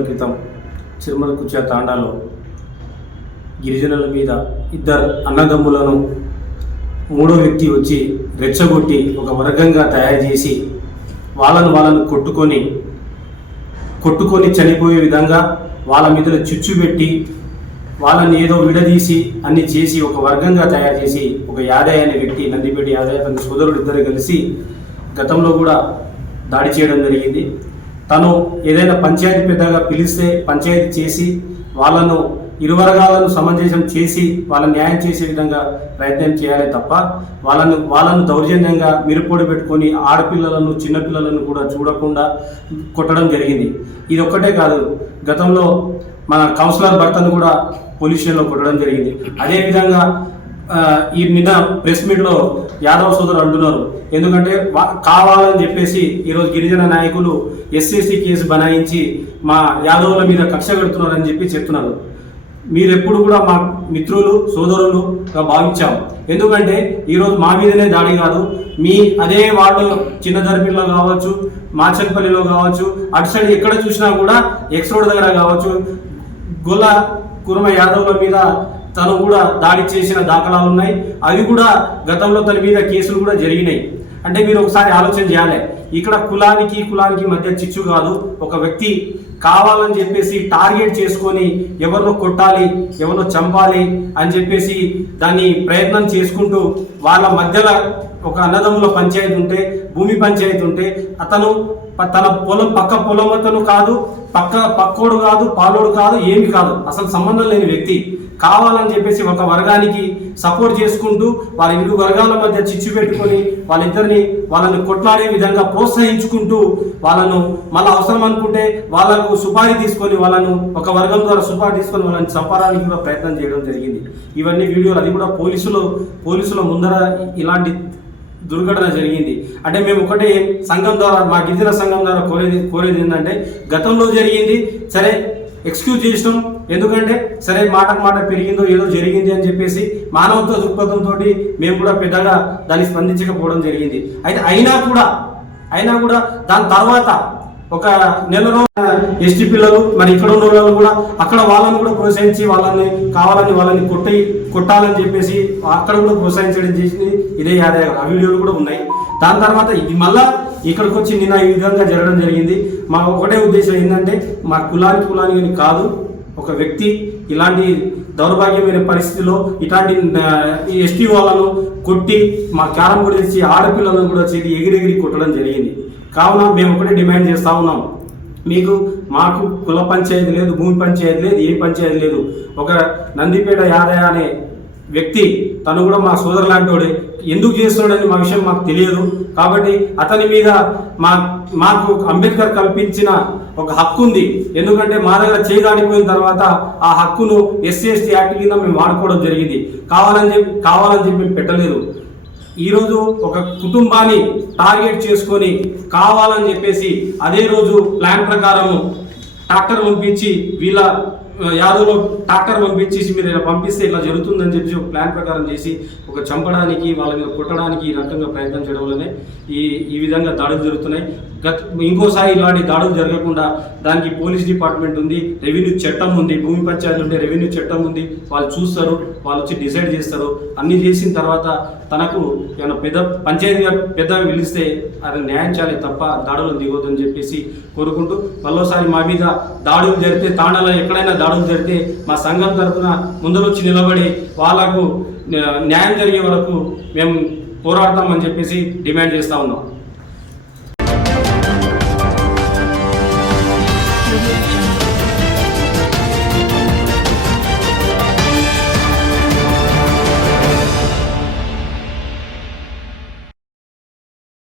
క్రితం చిరుమల కుచా తాండాలో గిరిజనుల మీద ఇద్దరు అన్నదమ్ములను మూడో వ్యక్తి వచ్చి రెచ్చగొట్టి ఒక వర్గంగా తయారు చేసి వాళ్ళను వాళ్ళను కొట్టుకొని కొట్టుకొని చనిపోయే విధంగా వాళ్ళ మీద చిచ్చు పెట్టి వాళ్ళని ఏదో విడదీసి అన్ని చేసి ఒక వర్గంగా తయారు చేసి ఒక యాదయ్య అనే వ్యక్తి నందిపేట యాదయ్య తన సోదరుడు ఇద్దరు కలిసి గతంలో కూడా దాడి చేయడం జరిగింది. తను ఏదైనా పంచాయతీ పెద్దగా పిలిస్తే పంచాయతీ చేసి వాళ్ళను ఇరు వర్గాలను సమంజసం చేసి వాళ్ళని న్యాయం చేసే విధంగా ప్రయత్నం చేయాలి తప్ప వాళ్ళను వాళ్ళను దౌర్జన్యంగా మిరుపొడి పెట్టుకొని ఆడపిల్లలను చిన్నపిల్లలను కూడా చూడకుండా కొట్టడం జరిగింది. ఇది ఒక్కటే కాదు గతంలో మన కౌన్సిలర్ భర్తను కూడా పోలీస్ స్టేషన్లో కొట్టడం జరిగింది. అదేవిధంగా ఈ నిన్న ప్రెస్ మీట్లో యాదవ్ సోదరు అంటున్నారు. ఎందుకంటే కావాలని చెప్పేసి ఈరోజు గిరిజన నాయకులు ఎస్సీసీ కేసు బనాయించి మా యాదవుల మీద కక్ష పెడుతున్నారని చెప్పి చెప్తున్నారు. మీరెప్పుడు కూడా మా మిత్రులు సోదరులుగా భావించాం. ఎందుకంటే ఈరోజు మా మీదనే దాడి కాదు మీ అదే వాళ్ళు చిన్న కావచ్చు మాచల్పల్లిలో కావచ్చు అటు సైడ్ ఎక్కడ చూసినా కూడా ఎక్స్ రోడ్ దగ్గర కావచ్చు గొల్ల కుర్మ యాదవుల మీద తను కూడా దాడి చేసిన దాఖలాలు ఉన్నాయి. అవి కూడా గతంలో తన మీద కేసులు కూడా జరిగినాయి. అంటే మీరు ఒకసారి ఆలోచన చేయాలి. ఇక్కడ కులానికి కులానికి మధ్య చిచ్చు కాదు. ఒక వ్యక్తి కావాలని చెప్పేసి టార్గెట్ చేసుకొని ఎవరినో కొట్టాలి ఎవరినో చంపాలి అని చెప్పేసి దాన్ని ప్రయత్నం చేసుకుంటూ వాళ్ళ మధ్యలో ఒక అన్నదమ్ముల పంచాయతీ ఉంటే భూమి పంచాయతీ ఉంటే అతను తన పొలం పక్క పొలం అతను కాదు పక్క పక్కోడు కాదు పాలోడు కాదు ఏమి కాదు. అసలు సంబంధం లేని వ్యక్తి. కావాలని చెప్పేసి ఒక వర్గానికి సపోర్ట్ చేసుకుంటూ వాళ్ళ ఇరు వర్గాల మధ్య చిచ్చు పెట్టుకొని వాళ్ళిద్దరిని వాళ్ళని కొట్లాడే విధంగా ప్రోత్సహించుకుంటూ వాళ్ళను మళ్ళీ అవసరం అనుకుంటే వాళ్ళకు సుపారీ తీసుకొని వాళ్ళను ఒక వర్గం ద్వారా సుపారీ తీసుకొని వాళ్ళని చంపడానికి కూడా ప్రయత్నం చేయడం జరిగింది. ఇవన్నీ వీడియోలు అది కూడా పోలీసులు పోలీసుల ముందర ఇలాంటి దుర్ఘటన జరిగింది. అంటే మేము ఒకటే సంఘం ద్వారా మా గిరిజన సంఘం ద్వారా కోరేది కోరేది ఏంటంటే గతంలో జరిగింది సరే ఎక్స్క్యూజ్ చేసినాం. ఎందుకంటే సరే మాటకు మాట పెరిగిందో ఏదో జరిగింది అని చెప్పేసి మానవత్వ దృక్పథంతో మేము కూడా పెద్దగా దాన్ని స్పందించకపోవడం జరిగింది. అయితే అయినా కూడా అయినా కూడా దాని తర్వాత ఒక నెల రోజుల ఎస్టీ పిల్లలు మరి ఇక్కడ ఉన్న వాళ్ళు కూడా అక్కడ వాళ్ళని కూడా ప్రోత్సహించి వాళ్ళని కావాలని వాళ్ళని కొట్టి కొట్టాలని చెప్పేసి అక్కడ కూడా ప్రోత్సహించడం చేసింది. ఇదే యాదయ్య ఆ వీడియోలు కూడా ఉన్నాయి. దాని తర్వాత ఇది మళ్ళా ఇక్కడికి వచ్చి నిన్న ఈ విధంగా జరగడం జరిగింది. మా ఒకటే ఉద్దేశం ఏంటంటే మా కులానికి కులానికి కాదు ఒక వ్యక్తి ఇలాంటి దౌర్భాగ్యమైన పరిస్థితిలో ఇట్లాంటి ఎస్టీ వాళ్ళను కొట్టి మా క్యారం కూడా తెచ్చి ఆడపిల్లలను కూడా చేతి ఎగిరెగిరి కొట్టడం జరిగింది. కావున మేము ఒకటే డిమాండ్ చేస్తా ఉన్నాం. మీకు మాకు కుల పంచాయతీ లేదు భూమి పంచాయతీ లేదు ఏ పంచాయతీ లేదు. ఒక నందిపేట యాదయ్య అనే వ్యక్తి తను కూడా మా సోదరు లాంటి ఎందుకు చేస్తున్నాడని మా విషయం మాకు తెలియదు. కాబట్టి అతని మీద మా మాకు అంబేద్కర్ కల్పించిన ఒక హక్కు ఉంది. ఎందుకంటే మా దగ్గర చేయదానిపోయిన తర్వాత ఆ హక్కును ఎస్సీ ఎస్టీ యాక్ట్ కింద మేము వాడుకోవడం జరిగింది. కావాలని చెప్పి కావాలని చెప్పి మేము పెట్టలేదు. ఈరోజు ఒక కుటుంబాన్ని టార్గెట్ చేసుకొని కావాలని చెప్పేసి అదే రోజు ప్లాన్ ప్రకారం ట్రాక్టర్ పంపించి వీళ్ళ యాదవ్లో ట్రాక్టర్ పంపించేసి మీరు ఇలా పంపిస్తే ఇలా జరుగుతుందని చెప్పి ఒక ప్లాన్ ప్రకారం చేసి ఒక చంపడానికి వాళ్ళ మీద కొట్టడానికి ఈ రకంగా ప్రయత్నం చేయడం వల్లనే ఈ ఈ విధంగా దాడులు జరుగుతున్నాయి. గత ఇంకోసారి ఇలాంటి దాడులు జరగకుండా దానికి పోలీస్ డిపార్ట్మెంట్ ఉంది రెవెన్యూ చట్టం ఉంది భూమి పంచాయతీ ఉంటే రెవెన్యూ చట్టం ఉంది వాళ్ళు చూస్తారు వాళ్ళు వచ్చి డిసైడ్ చేస్తారు. అన్ని చేసిన తర్వాత తనకు ఏమైనా పెద్ద పంచాయతీగా పెద్దగా పిలిస్తే అది న్యాయం చేయాలి తప్ప దాడులు దిగొద్దని చెప్పేసి కోరుకుంటూ మరోసారి మా మీద దాడులు జరిగితే తాండాలో ఎక్కడైనా దాడులు జరిగితే మా సంఘం తరఫున ముందరొచ్చి నిలబడి వాళ్ళకు న్యాయం జరిగే వరకు మేము పోరాడతామని చెప్పేసి డిమాండ్ చేస్తూ ఉన్నాం.